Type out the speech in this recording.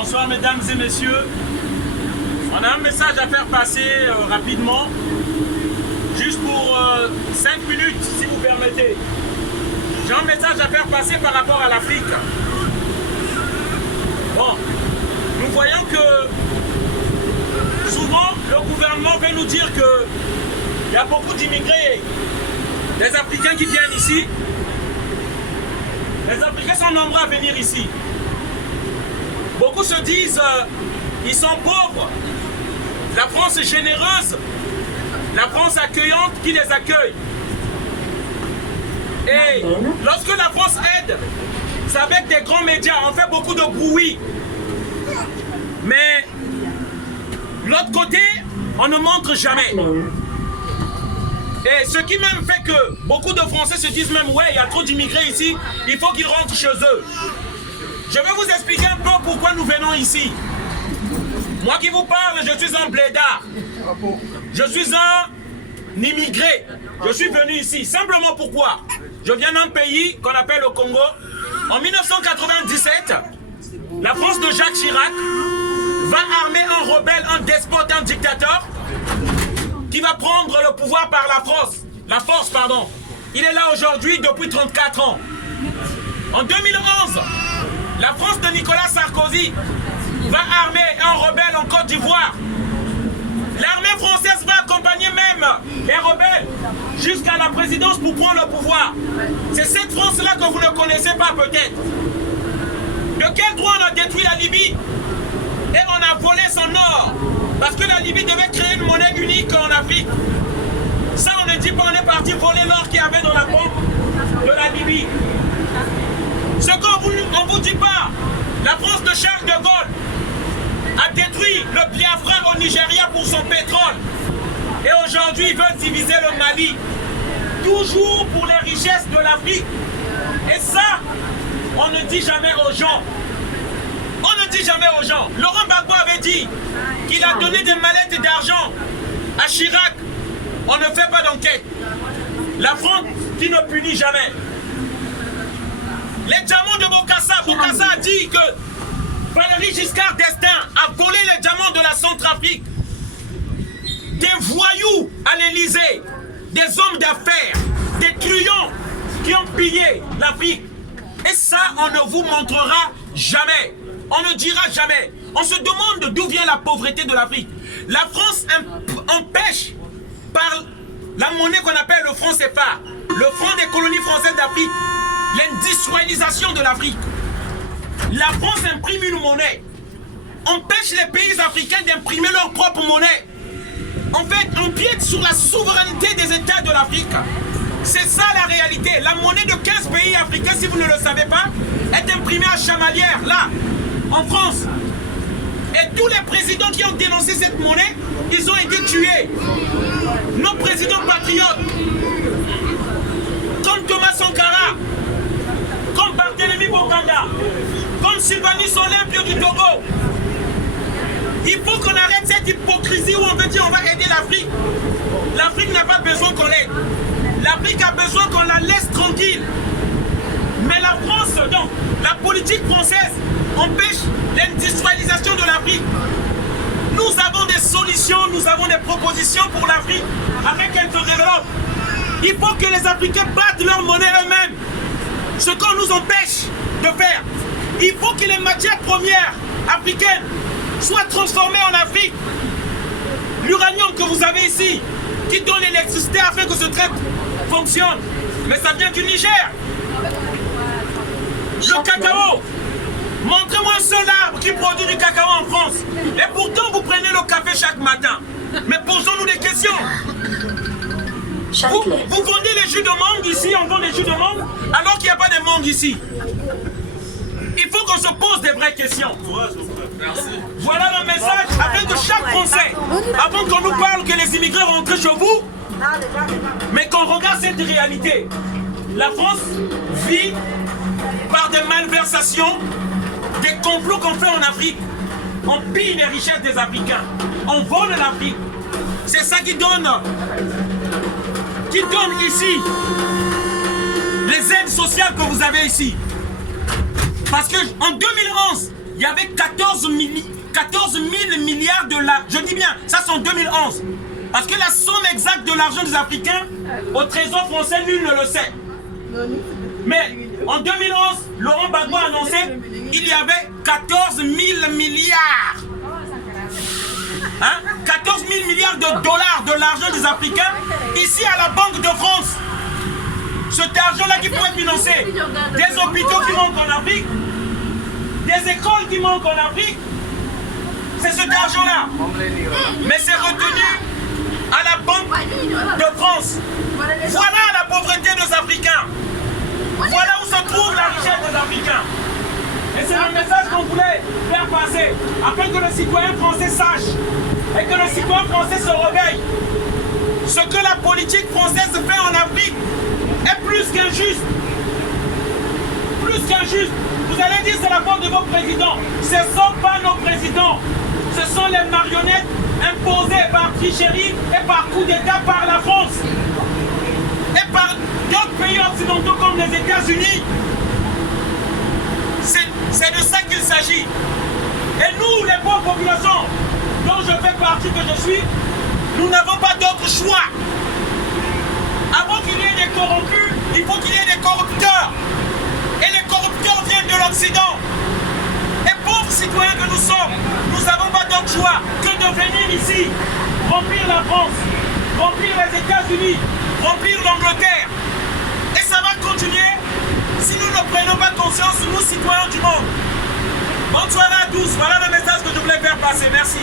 Bonsoir mesdames et messieurs. On a un message à faire passer rapidement, juste pour 5 minutes si vous permettez. J'ai un message à faire passer par rapport à l'Afrique. Bon, nous voyons que souvent le gouvernement veut nous dire qu'il y a beaucoup d'immigrés, des Africains qui viennent ici. Les Africains sont nombreux à venir ici. Beaucoup se disent ils sont pauvres. La France est généreuse. La France accueillante qui les accueille. Et lorsque la France aide, c'est avec des grands médias. On fait beaucoup de bruit. Mais l'autre côté, on ne montre jamais. Et ce qui même fait que beaucoup de Français se disent même ouais, il y a trop d'immigrés ici, il faut qu'ils rentrent chez eux. Je vais vous expliquer un peu pourquoi nous venons ici. Moi qui vous parle, je suis un blédard. Je suis un immigré. Je suis venu ici. Simplement pourquoi? Je viens d'un pays qu'on appelle le Congo. En 1997, la France de Jacques Chirac va armer un rebelle, un despote, un dictateur qui va prendre le pouvoir par la force, pardon. Il est là aujourd'hui depuis 34 ans. En 2011, la France de Nicolas Sarkozy va armer un rebelle en Côte d'Ivoire. L'armée française va accompagner même les rebelles jusqu'à la présidence pour prendre le pouvoir. C'est cette France-là que vous ne connaissez pas peut-être. De quel droit on a détruit la Libye et on a volé son or? Parce que la Libye devait créer une monnaie unique en Afrique. Ça, on ne dit pas, on est parti voler l'or qu'il y avait dans la pompe de la Libye. Ce qu'on ne vous dit pas, la France de Charles de Gaulle a détruit le Biafra au Nigeria pour son pétrole. Et aujourd'hui, ils veulent diviser le Mali. Toujours pour les richesses de l'Afrique. Et ça, on ne dit jamais aux gens. On ne dit jamais aux gens. Laurent Gbagbo avait dit qu'il a donné des mallettes d'argent à Chirac. On ne fait pas d'enquête. La France qui ne punit jamais. Les diamants de Bokassa, Bokassa a dit que Valéry Giscard d'Estaing a volé les diamants de la Centrafrique. Des voyous à l'Élysée, des hommes d'affaires, des truands qui ont pillé l'Afrique. Et ça, on ne vous montrera jamais. On ne dira jamais. On se demande d'où vient la pauvreté de l'Afrique. La France empêche par la monnaie qu'on appelle le franc CFA, le franc des colonies françaises d'Afrique, l'industrialisation de l'Afrique. La France imprime une monnaie, empêche les pays africains d'imprimer leur propre monnaie. En fait, on piète sur la souveraineté des États de l'Afrique. C'est ça la réalité. La monnaie de 15 pays africains, si vous ne le savez pas, est imprimée à Chamalières, là, en France. Et tous les présidents qui ont dénoncé cette monnaie, ils ont été tués. Nos présidents patriotes, comme Thomas Sankara, comme Barthélemy Bokanda, comme Sylvanus Olympio du Togo. Il faut qu'on arrête cette hypocrisie où on veut dire on va aider l'Afrique. L'Afrique n'a pas besoin qu'on l'aide. L'Afrique a besoin qu'on la laisse tranquille. Mais la France, donc, la politique française empêche l'industrialisation de l'Afrique. Nous avons des solutions, nous avons des propositions pour l'Afrique afin qu'elle se développe. Il faut que les Africains battent leur monnaie eux-mêmes. Ce qu'on nous empêche de faire. Il faut que les matières premières africaines soient transformées en Afrique. L'uranium que vous avez ici, qui donne l'électricité afin que ce train fonctionne, mais ça vient du Niger. Le cacao, montrez-moi un seul arbre qui produit du cacao en France. Et pourtant, vous prenez le café chaque matin. Mais posons-nous des questions. Vous vendez les jus de mangue ici, on vend les jus de mangue, alors qu'il n'y a pas de mangue ici. Il faut qu'on se pose des vraies questions. Voilà le message afin que chaque Français, avant qu'on nous parle que les immigrés rentrent chez vous, mais qu'on regarde cette réalité. La France vit par des malversations, des complots qu'on fait en Afrique. On pille les richesses des Africains. On vole l'Afrique. C'est ça qui donne ici les aides sociales que vous avez ici. Parce que en 2011, il y avait 14 000 milliards de dollars. Je dis bien, ça c'est en 2011. Parce que la somme exacte de l'argent des Africains, au trésor français, nul ne le sait. Mais en 2011, Laurent Gbagbo a annoncé qu'il y avait 14 000 milliards. Hein? 14 000 milliards de dollars de l'argent des Africains ici à la Banque de France. Cet argent-là qui pourrait financer des hôpitaux qui manquent en Afrique, des écoles qui manquent en Afrique, c'est cet argent-là. Mais c'est retenu à la Banque de France. Voilà la pauvreté des Africains. Voilà où se trouve la richesse des Africains. Et c'est le message qu'on voulait faire passer, afin que le citoyen français sache et que le citoyen français se réveille. Ce que la politique française fait en Afrique est plus qu'injuste. Plus qu'injuste. Vous allez dire c'est la faute de vos présidents. Ce ne sont pas nos présidents. Ce sont les marionnettes imposées par tricherie et par coup d'État par la France. Et par d'autres pays occidentaux comme les États-Unis. C'est de ça qu'il s'agit. Et nous, les pauvres populations, dont je fais partie, que je suis, nous n'avons pas d'autre choix. Avant qu'il y ait des corrompus, il faut qu'il y ait des corrupteurs. Et les corrupteurs viennent de l'Occident. Et pauvres citoyens que nous sommes, nous n'avons pas d'autre choix que de venir ici, remplir la France, remplir les États-Unis, remplir l'Angleterre. Et ça va continuer si nous ne prenons pas conscience, nous citoyens du monde. Bonne soirée à tous, voilà le message que je voulais faire passer, merci.